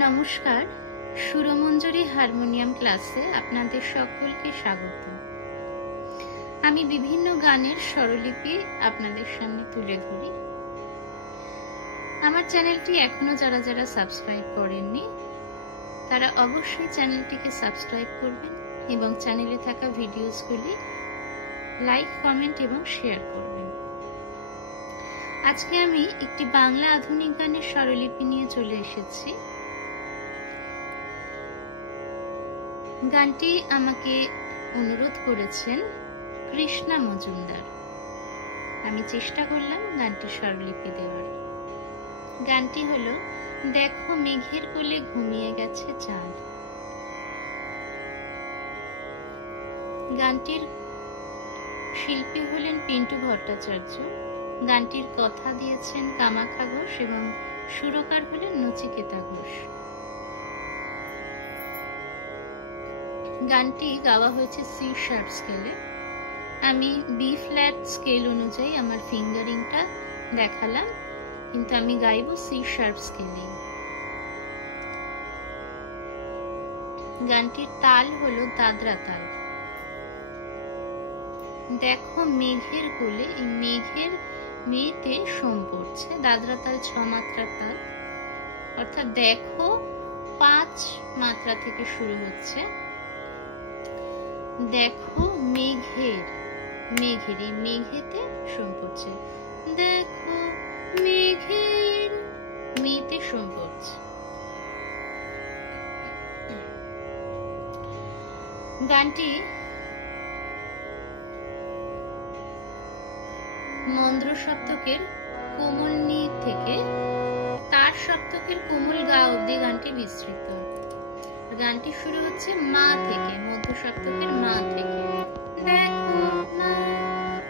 নমস্কার, সুরমঞ্জরি হারমোনিয়াম ক্লাসে আপনাদের সকলকে স্বাগত। আমি বিভিন্ন গানের স্বরলিপি আপনাদের সামনে তুলে ধরি। আমার চ্যানেলটি এখনো যারা যারা সাবস্ক্রাইব করেননি তারা অবশ্যই চ্যানেলটিকে সাবস্ক্রাইব করবেন এবং চ্যানেলে থাকা ভিডিওসগুলি লাইক, কমেন্ট এবং শেয়ার করবেন। আজকে আমি একটি বাংলা আধুনিক গানের স্বরলিপি নিয়ে চলে এসেছি। গানটি আমাকে অনুরোধ করেছেন কৃষ্ণা মজুমদার। আমি চেষ্টা করলাম গানটির স্বরলিপি দেওয়ার। গানটি হলো দেখো মেঘের কোলে ঘুমিয়ে গেছে চাঁদ। গানটির শিল্পী হলেন পিন্টু ভট্টাচার্য। গানটির কথা দিয়েছেন কামাখ্যা ঘোষ এবং সুরকার হলেন নচিকেতা ঘোষ। গানটি গাওয়া হয়েছে সি শার্প স্কেলে। আমি বি ফ্ল্যাট স্কেল অনুযায়ী আমার ফিঙ্গারিংটা দেখালাম, কিন্তু আমি গাইব সি শার্প স্কেলে। গানটির তাল হলো দাদরা তাল। দেখো মেঘের কোলে, এই মেঘের মেতে সোম পড়ছে। দাদরা তাল 6 মাত্রার তাল, অর্থাৎ দেখো 5 মাত্রা থেকে শুরু হচ্ছে। দেখো মেঘের, মেঘের এই মেঘেতে সোম পড়ছে। দেখো মেঘের মেতে সোম পড়ছে। গানটি মন্দ্র সপ্তকের কোমল নি থেকে তার সপ্তকের কোমল গা অবধি গানটি বিস্তৃত। গানটি শুরু হচ্ছে মা থেকে, মধ্য সপ্তকের মা থেকে। দেখো মা,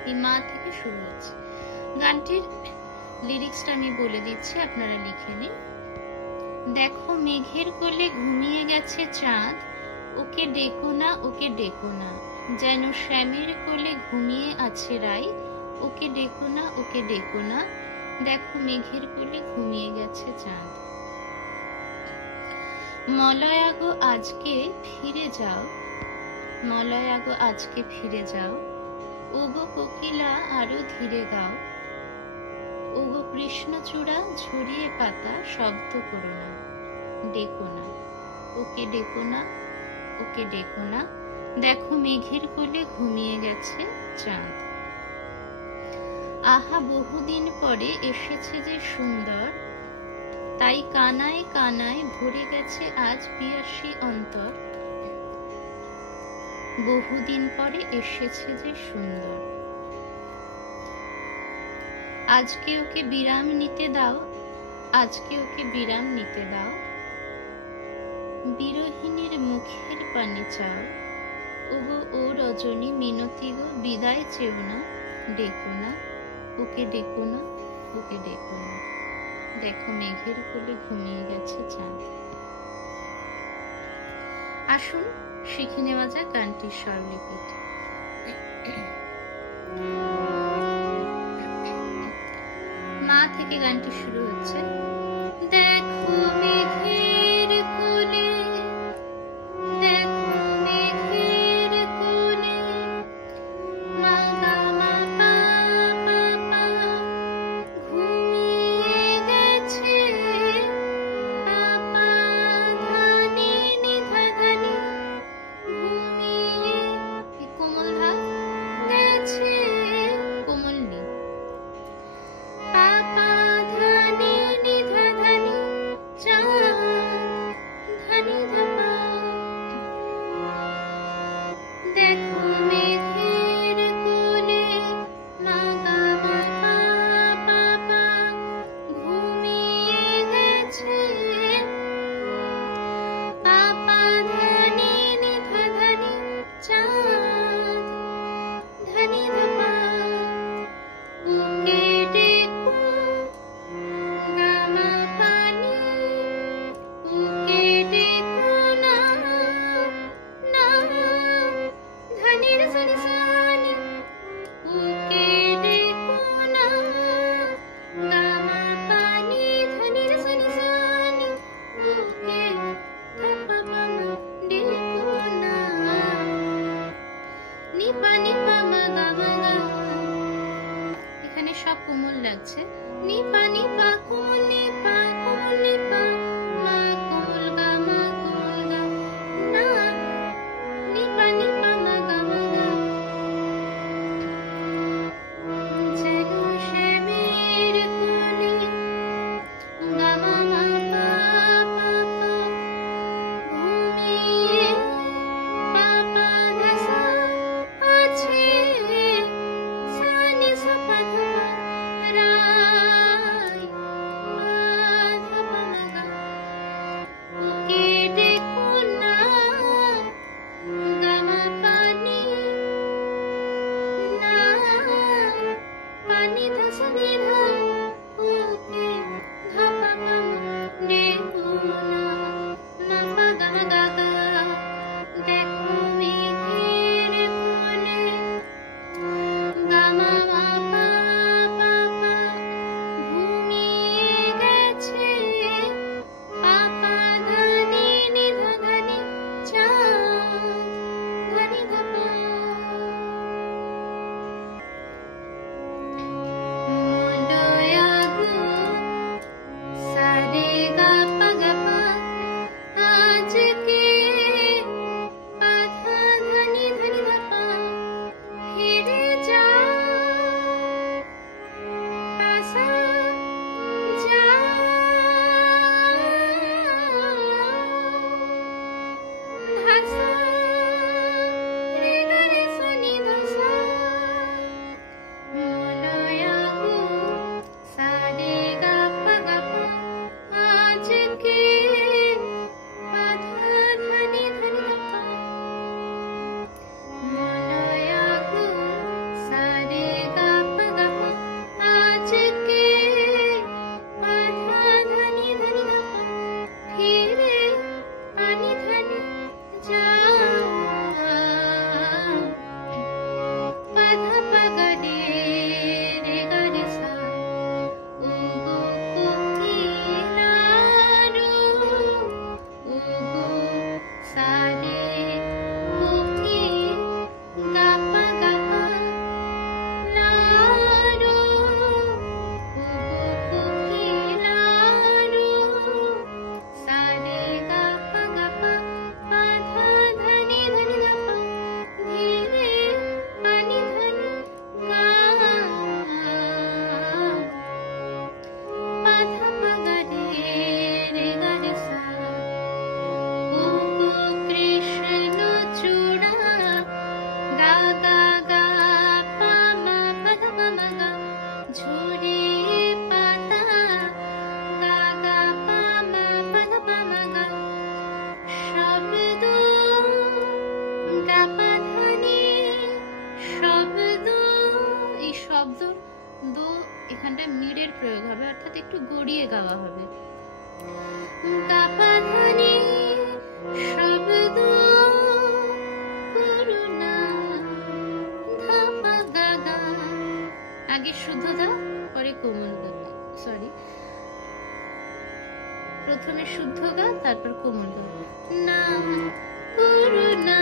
এই মা থেকে শুরু হচ্ছে। গানটির লিরিক্সটা আমি বলে দিচ্ছি, আপনারা লিখে নিন। দেখো মেঘের কোলে ঘুমিয়ে গেছে চাঁদ, ওকে ডেকো না, ওকে ডেকো না, যেন শ্যামের কোলে ঘুমিয়ে আছে রাই, ওকে ডেকো না, ওকে ডেকো না, দেখো মেঘের কোলে ঘুমিয়ে গেছে চাঁদ। মলয়া গো আজকে ফিরে যাও, মলয়া গো আজকে ফিরে যাও, ওগো কোকিলা আরো ধীরে গাও, ওগো কৃষ্ণচূড়া ঝরিয়ে পাতা শব্দ করো না, ডেকো না, ওকে ডেকো না, ওকে ডেকো না, দেখো মেঘের কোলে ঘুমিয়ে গেছে চাঁদ। আহা বহুদিন পরে এসেছে যে সুন্দর, তাই কানায় কানায় ভরে গেছে আজ পিয়াসী অন্তর। বহুদিন পরে এসেছে যে সুন্দর, আজকে ওকে বিরাম নিতে দাও, আজকে ওকে বিরাম নিতে দাও, বিরহিণীর মুখের পানে চাও, ওগো ও রজনী মিনতি গো বিদায় চেও না, ডেকো না, ওকে ডেকো না, ওকে ডেকো না, দেখো মেঘের কোলে ঘুমিয়ে গেছে চাঁদ। আসুন শিখে নেওয়া যাক গানটির স্বরলিপিটি। মা থেকে গানটি শুরু হচ্ছে। দেখো মেঘের কোলে, দেখো মেঘের কোলে, মা গা মা পা পা পা, ঘুমিয়ে গেছে পা পা ধা নি নি ধা ধা নি, ঘুমিয়ে কোমল ধা গেছে কোমল নি, পা পা ধা নি নি প্রথমে শুদ্ধ গা, তারপর কোমল গা। না করুণা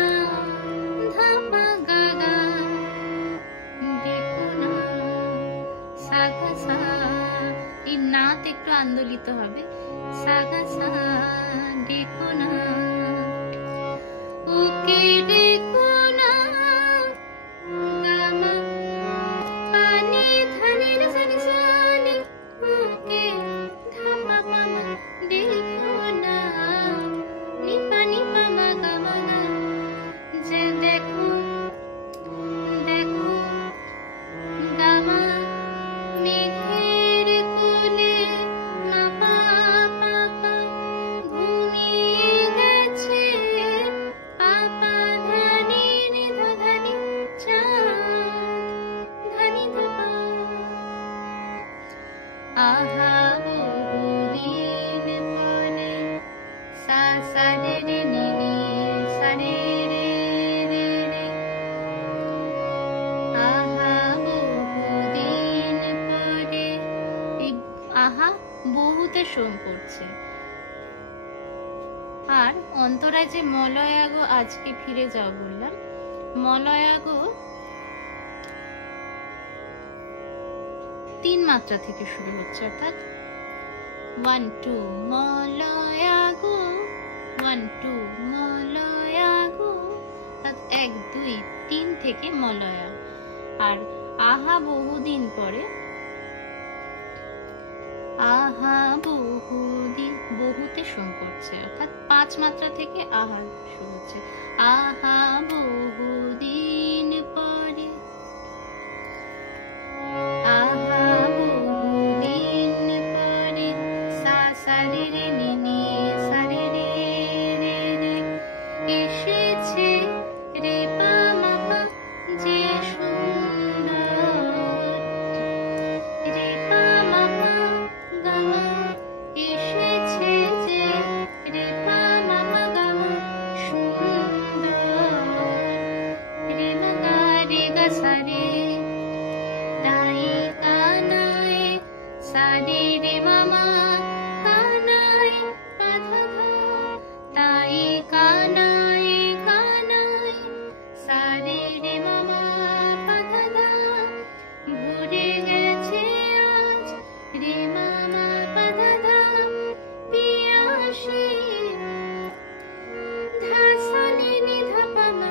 ধাপা গা গা দেখো না সা গা সা। এই নাতে একটু আন্দোলিত হবে। সা গা সা দেখো না, ওকে দেখো না গা মা পানি ধানি রে সানি সানি, ওকে ধাপা পা মা দেখো না নি পানি পা মা গা মা গা। যে দেখো দেখো গা মা মেঘের কোলে মা পা পা পা ঘুমিয়ে গেছে পা পা ধানি রে ধা ধানি চাঁদ ধানি ধা পা। আহা বহুদিন পরে সা সা রে রে নি নি সা রে রে রে রে। আহা বহুদিন পরে, এই আহা বহুতে সোম পড়ছে। আর অন্তরায় যে মলয়া গো আজকে ফিরে যাও বললাম, মলয়া গো 3 মাত্রা থেকে শুরু হচ্ছে, অর্থাৎ 1 2 মলয়া গো 1 2 মলয়া গো, অর্থাৎ 1 2 3 থেকে মলয়া। আর আহা বহুদিন পরে, আহা বহুদিন বহুতে সোম পড়ছে, অর্থাৎ 5 মাত্রা থেকে আহা শুরু হচ্ছে। আহা বহুদিন পরে, আহা বহুদিন পরে সা সা রে রে নি নি সা রে রে রে রে। এসেছে রে পা মা পা যে সুন্দর, রে পা মা পা গা মা এসেছে যে রে পা মা পা গা মা সুন্দর, রে মা গা রে গা সা রে তাই কানায় সা রে রে মামা কানায় পা ধা ধা, তাই কানায় কানায় সা রে রে মামা পা ধা ধা। ভরে গেছে আজ রে মামা পা ধা ধা পিয়াসে ধা সা নি নি ধা পা মা।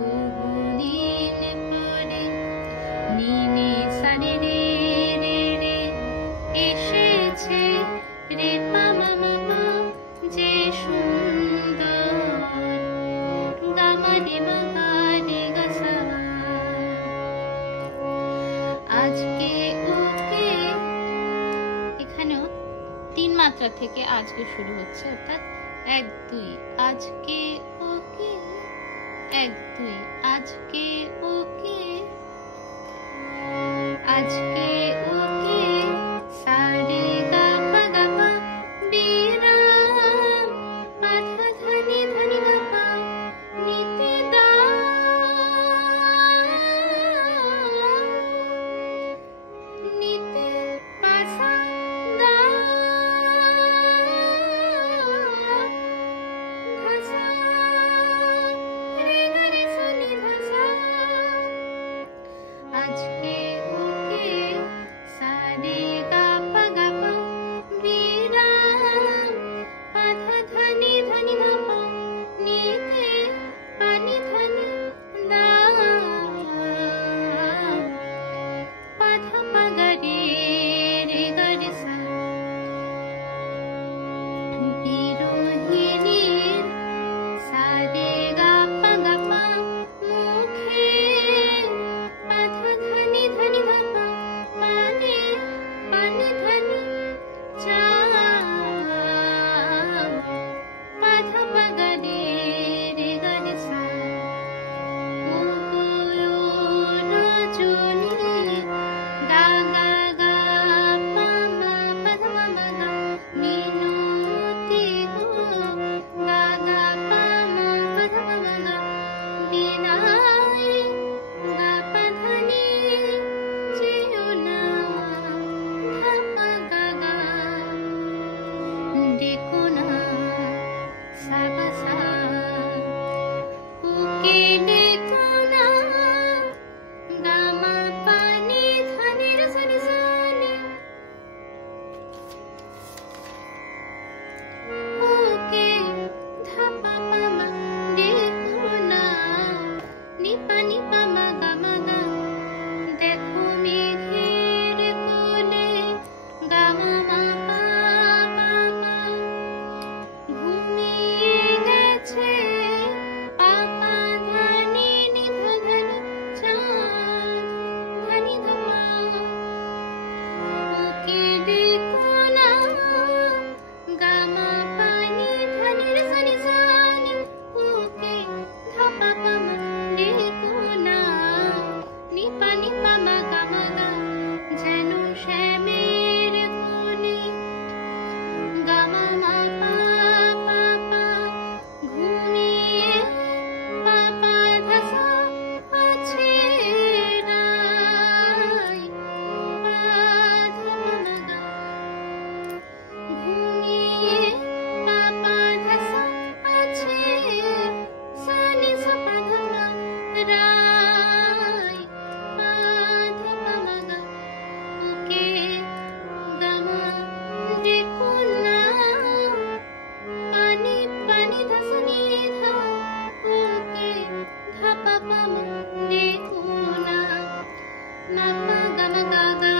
বহুদিন পরে নি নি সা রে রে রে রে। এসেছে রে পা মা মা পা যে সুন্দর, গা মা রে মা গা রে গা সা। আজকে ওকে, এখানেও 3 মাত্রা থেকে আজকে শুরু হচ্ছে, অর্থাৎ 1 2 আজকে ওকে 1 2 আজকে ওকে, আজকে ওকে সা রে গা পা গা পা বিরাম পা ধা ধানি ধানি গা পা নিতে দাও, নিতে পা সা দাও ধা সা রে গা রে সা নি ধা সা। আজকে ওকে সানি সা পা ধা পা রাই পা ধা পা মা গা ওকে গা মা দেখো না পানি পানি ধা সা নি ধা ওকে ধা পা পা মা দেখো না মা পা গা মা গা গা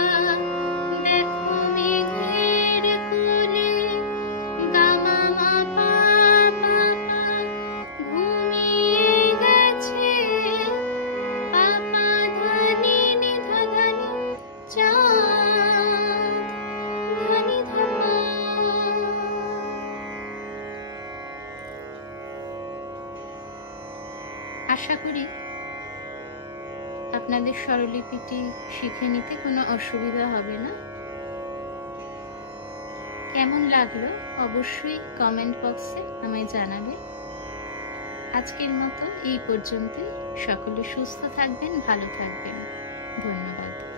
দেখো মেঘের কোলে গা মা মা পা পা পা ঘুমিয়ে গেছে পা পা ধা নি নি ধা ধা নি চাঁদ ধা নি ধা পা। আশা করি আপনাদের স্বরলিপিটি শিখে নিতে কোনো অসুবিধা হবে না। কেমন লাগলো অবশ্যই কমেন্ট বক্সে আমায় জানাবেন। আজকের মতো এই পর্যন্তই। সকলে সুস্থ থাকবেন, ভালো থাকবেন। ধন্যবাদ।